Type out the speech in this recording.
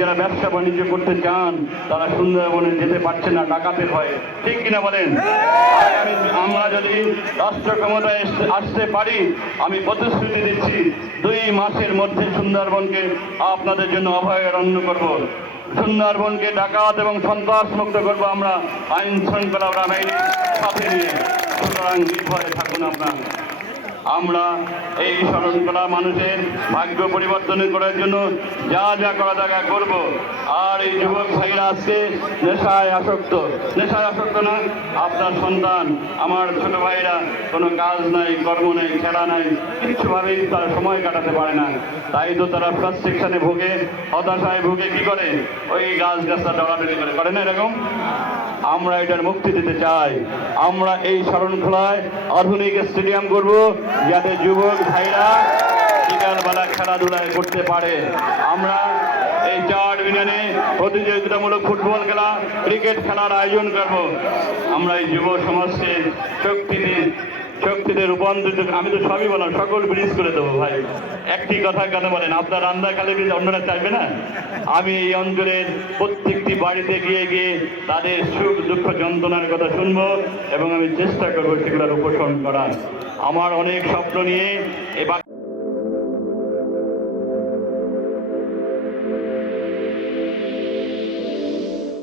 যারা ব্যবসা বাণিজ্য করতে চান তারা সুন্দরবনে যেতে পারছে না ডাকাতের ভয়ে, ঠিক কিনা বলেন? আমরা যদি রাষ্ট্র ক্ষমতায় আসতে পারি, আমি প্রতিশ্রুতি দিচ্ছি 2 মাসের মধ্যে সুন্দরবনকে আপনাদের জন্য অভয়ারণ্য করব। সুন্দরবনকে ডাকাত এবং সন্ত্রাস মুক্ত করবো আমরা, আইন শৃঙ্খলা বাহিনীর সাথে নিয়ে। সুতরাং নির্ভয়ে থাকুন আপনার। আমরা এই শরণখোলা মানুষের ভাগ্য পরিবর্তন করার জন্য যা যা করা জায়গা করব। আর এই যুবক ভাইরা আজকে নেশায় আসক্ত না। আপনার সন্তান, আমার ছোট ভাইরা কোনো কাজ নাই, কর্ম নেই, খেলা নাই, কিচ্ছুভাবেই তারা সময় কাটাতে পারে না। তাই তো তারা ফ্রাস্ট্রেশনে ভোগে, হতাশায় ভোগে, কি করে ওই গাছটা ডরাডরি করে না এরকম। আমরা এটার মুক্তি দিতে চাই। আমরা এই শরণখোলায় আধুনিক স্টেডিয়াম করব, যাতে যুবক ভাইরা বিকালবেলা খেলাধুলায় করতে পারে। আমরা এই 4 ইউনিয়নে প্রতিযোগিতামূলক ফুটবল খেলা, ক্রিকেট খেলার আয়োজন করব। আমরা এই যুব সমাজকে শক্তিতে রূপান্তরিত, আমি তো সবই বললাম, সকল ব্রিজ করে দেবো ভাই। একটি কথা কেন বলেন, আপনার রান্নাকালে ব্রিজ অন্যরা চাইবে না? আমি এই অঞ্চলের প্রত্যেকটি বাড়িতে গিয়ে তাদের সুখ দুঃখ যন্ত্রণার কথা শুনবো এবং আমি চেষ্টা করবো সেগুলোর উপশম করার। আমার অনেক স্বপ্ন নিয়ে এবার